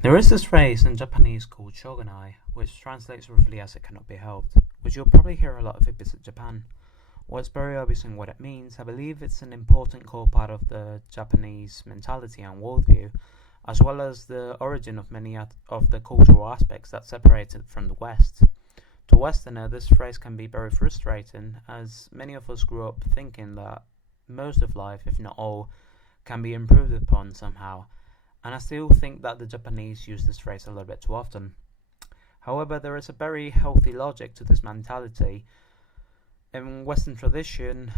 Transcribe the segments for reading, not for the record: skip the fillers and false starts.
There is this phrase in Japanese called shogunai, which translates roughly as it cannot be helped, which you'll probably hear a lot if you visit Japan. While it's very obvious in what it means, I believe it's an important core part of the Japanese mentality and worldview, as well as the origin of many of the cultural aspects that separate it from the West. To a Westerner, this phrase can be very frustrating, as many of us grew up thinking that most of life, if not all, can be improved upon somehow, and I still think that the Japanese use this phrase a little bit too often. However, there is a very healthy logic to this mentality. In Western tradition,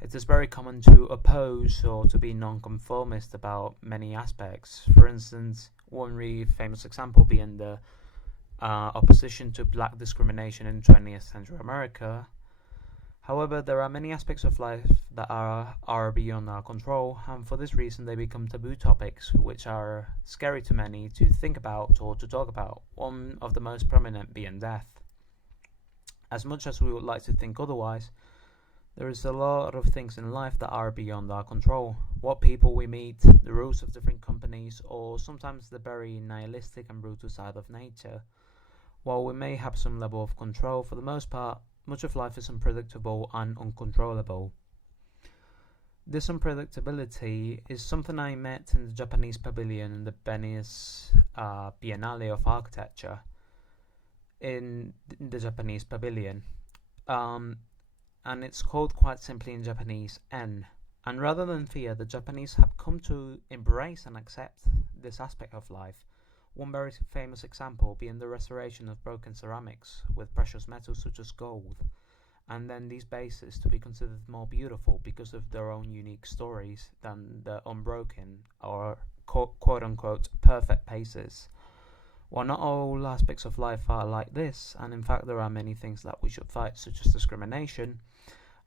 it is very common to oppose or to be nonconformist about many aspects. For instance, one really famous example being the opposition to black discrimination in 20th century America. However, there are many aspects of life that are beyond our control, and for this reason they become taboo topics, which are scary to many to think about or to talk about, one of the most prominent being death. As much as we would like to think otherwise, there is a lot of things in life that are beyond our control. What people we meet, the rules of different companies, or sometimes the very nihilistic and brutal side of nature. While we may have some level of control, for the most part, much of life is unpredictable and uncontrollable. This unpredictability is something I met in the Japanese pavilion in the Venice Biennale of Architecture. In the Japanese pavilion. And it's called quite simply in Japanese En. And rather than fear, the Japanese have come to embrace and accept this aspect of life. One very famous example being the restoration of broken ceramics with precious metals such as gold, and then these bases to be considered more beautiful because of their own unique stories than the unbroken or quote unquote perfect pieces. While not all aspects of life are like this, and in fact there are many things that we should fight, such as discrimination,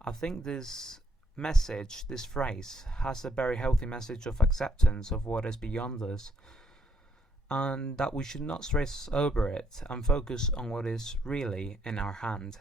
I think this message, this phrase, has a very healthy message of acceptance of what is beyond us, and that we should not stress over it and focus on what is really in our hand.